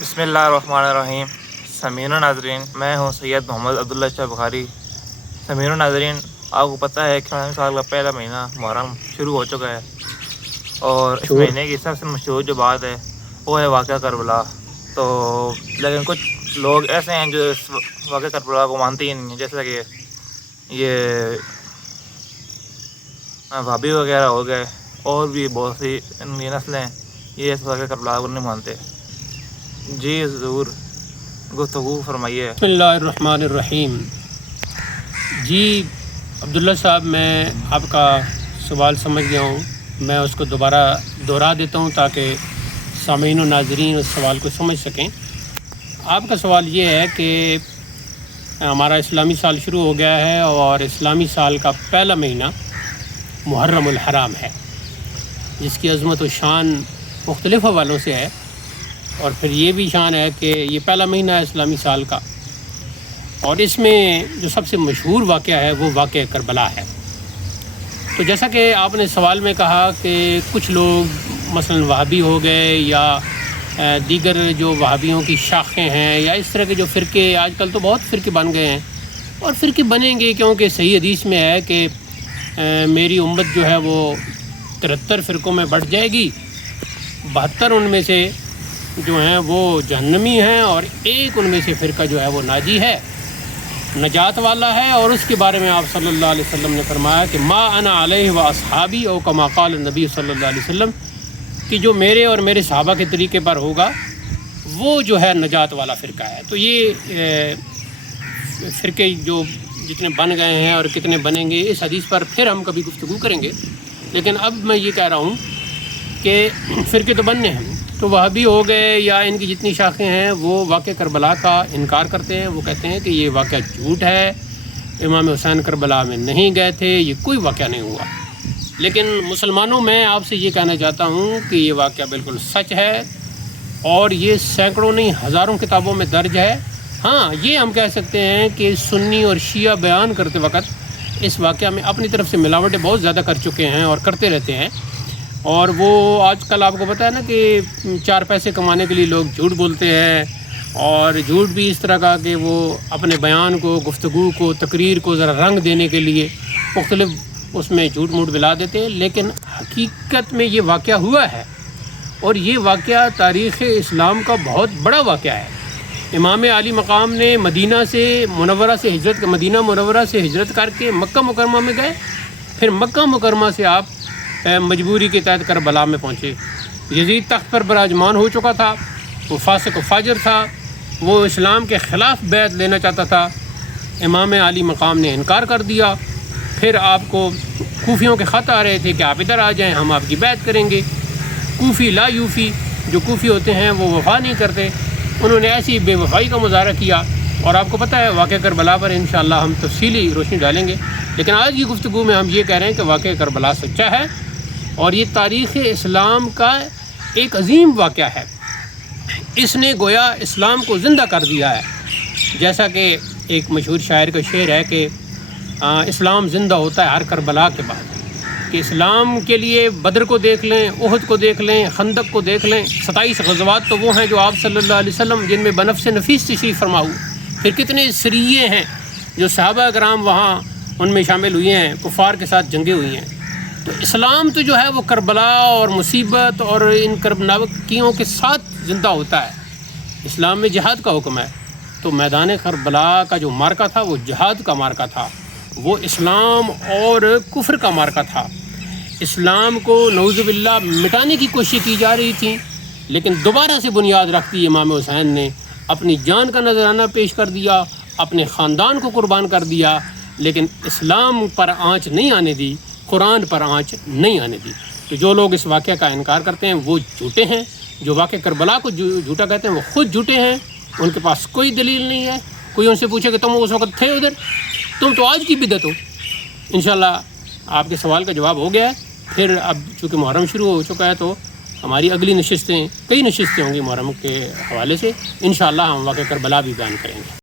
بسم اللہ الرحمن الرحیم۔ سمعین و ناظرین، میں ہوں سید محمد عبداللہ شاہ بخاری۔ سمعین و ناظرین، آپ کو پتہ ہے کہ رمضان سال کا پہلا مہینہ محرم شروع ہو چکا ہے، اور اس مہینے کی سب سے مشہور جو بات ہے وہ ہے واقعہ کربلا۔ تو لیکن کچھ لوگ ایسے ہیں جو اس واقعہ کربلا کو مانتے ہی نہیں ہیں، جیسا کہ یہ بھابھی وغیرہ ہو گئے، اور بھی بہت سی ان کی نسلیں یہ اس واقعہ کربلا کو نہیں مانتے۔ جی ضرور گفتگو فرمائیے۔ بسم اللہ الرحمن الرحیم۔ جی عبداللہ صاحب، میں آپ کا سوال سمجھ گیا ہوں، میں اس کو دوبارہ دہرا دیتا ہوں تاکہ سامعین و ناظرین اس سوال کو سمجھ سکیں۔ آپ کا سوال یہ ہے کہ ہمارا اسلامی سال شروع ہو گیا ہے، اور اسلامی سال کا پہلا مہینہ محرم الحرام ہے، جس کی عظمت و شان مختلف حوالوں سے ہے، اور پھر یہ بھی شان ہے کہ یہ پہلا مہینہ ہے اسلامی سال کا، اور اس میں جو سب سے مشہور واقعہ ہے وہ واقعہ کربلا ہے۔ تو جیسا کہ آپ نے سوال میں کہا کہ کچھ لوگ مثلا وہابی ہو گئے، یا دیگر جو وہابیوں کی شاخیں ہیں، یا اس طرح کے جو فرقے، آج کل تو بہت فرقے بن گئے ہیں اور فرقے بنیں گے، کیونکہ صحیح حدیث میں ہے کہ میری امت جو ہے وہ 73 فرقوں میں بٹ جائے گی، 72 ان میں سے جو ہیں وہ جہنمی ہیں، اور ایک ان میں سے فرقہ جو ہے وہ ناجی ہے، نجات والا ہے۔ اور اس کے بارے میں آپ صلی اللہ علیہ وسلم نے فرمایا کہ ما انا علیہ و اصحابی، او کما قال النبی صلی اللہ علیہ وسلم، کہ جو میرے اور میرے صحابہ کے طریقے پر ہوگا وہ جو ہے نجات والا فرقہ ہے۔ تو یہ فرقے جو جتنے بن گئے ہیں اور کتنے بنیں گے، اس حدیث پر پھر ہم کبھی گفتگو کریں گے، لیکن اب میں یہ کہہ رہا ہوں کہ فرقے تو بننے ہیں۔ تو وہابی ہو گئے یا ان کی جتنی شاخیں ہیں وہ واقعہ کربلا کا انکار کرتے ہیں، وہ کہتے ہیں کہ یہ واقعہ جھوٹ ہے، امام حسین کربلا میں نہیں گئے تھے، یہ کوئی واقعہ نہیں ہوا۔ لیکن مسلمانوں، میں آپ سے یہ کہنا چاہتا ہوں کہ یہ واقعہ بالکل سچ ہے، اور یہ سینکڑوں نہیں ہزاروں کتابوں میں درج ہے۔ ہاں، یہ ہم کہہ سکتے ہیں کہ سنی اور شیعہ بیان کرتے وقت اس واقعہ میں اپنی طرف سے ملاوٹیں بہت زیادہ کر چکے ہیں اور کرتے رہتے ہیں، اور وہ آج کل آپ کو پتہ ہے نا کہ 4 پیسے کمانے کے لیے لوگ جھوٹ بولتے ہیں، اور جھوٹ بھی اس طرح کا کہ وہ اپنے بیان کو، گفتگو کو، تقریر کو ذرا رنگ دینے کے لیے مختلف اس میں جھوٹ موٹ ملا دیتے ہیں، لیکن حقیقت میں یہ واقعہ ہوا ہے، اور یہ واقعہ تاریخ اسلام کا بہت بڑا واقعہ ہے۔ امام علی مقام نے مدینہ منورہ سے ہجرت کر کے مکہ مکرمہ میں گئے، پھر مکہ مکرمہ سے آپ مجبوری کے تحت کربلا میں پہنچے۔ یزید تخت پر براجمان ہو چکا تھا، وہ فاسق و فاجر تھا، وہ اسلام کے خلاف بیعت لینا چاہتا تھا، امام علی مقام نے انکار کر دیا۔ پھر آپ کو کوفیوں کے خط آ رہے تھے کہ آپ ادھر آ جائیں، ہم آپ کی بیعت کریں گے۔ کوفی لا یوفی، جو کوفی ہوتے ہیں وہ وفا نہیں کرتے، انہوں نے ایسی بے وفائی کا مظاہرہ کیا، اور آپ کو پتہ ہے واقعہ کربلا پر انشاءاللہ ہم تفصیلی روشنی ڈالیں گے، لیکن آج کی گفتگو میں ہم یہ کہہ رہے ہیں کہ واقعہ کربلا سچا ہے، اور یہ تاریخ اسلام کا ایک عظیم واقعہ ہے۔ اس نے گویا اسلام کو زندہ کر دیا ہے، جیسا کہ ایک مشہور شاعر کا شعر ہے کہ اسلام زندہ ہوتا ہے ہر کربلا کے بعد، کہ اسلام کے لیے بدر کو دیکھ لیں، احد کو دیکھ لیں، خندق کو دیکھ لیں، 27 غزوات تو وہ ہیں جو آپ صلی اللہ علیہ وسلم جن میں بنفس نفیس تشریف فرما ہوئے، پھر کتنے سریے ہیں جو صحابہ کرام وہاں ان میں شامل ہوئے ہیں، کفار کے ساتھ جنگیں ہوئی ہیں۔ تو اسلام تو جو ہے وہ کربلا اور مصیبت اور ان کربلاکیوں کے ساتھ زندہ ہوتا ہے۔ اسلام میں جہاد کا حکم ہے، تو میدان کربلا کا جو مارکا تھا وہ جہاد کا مارکا تھا، وہ اسلام اور کفر کا مارکا تھا۔ اسلام کو نعوذ باللہ مٹانے کی کوشش کی جا رہی تھی، لیکن دوبارہ سے بنیاد رکھ دی امام حسین نے، اپنی جان کا نذرانہ پیش کر دیا، اپنے خاندان کو قربان کر دیا، لیکن اسلام پر آنچ نہیں آنے دی، قرآن پر آنچ نہیں آنے دی۔ تو جو لوگ اس واقعہ کا انکار کرتے ہیں وہ جھوٹے ہیں، جو واقعہ کربلا کو جھوٹا کہتے ہیں وہ خود جھوٹے ہیں، ان کے پاس کوئی دلیل نہیں ہے۔ کوئی ان سے پوچھے کہ تم اس وقت تھے ادھر، تم تو آج کی بدعت ہو۔ انشاءاللہ آپ کے سوال کا جواب ہو گیا ہے۔ پھر اب چونکہ محرم شروع ہو چکا ہے تو ہماری اگلی نشستیں، کئی نشستیں ہوں گی محرم کے حوالے سے، انشاءاللہ ہم واقعہ کربلا بھی بیان کریں گے۔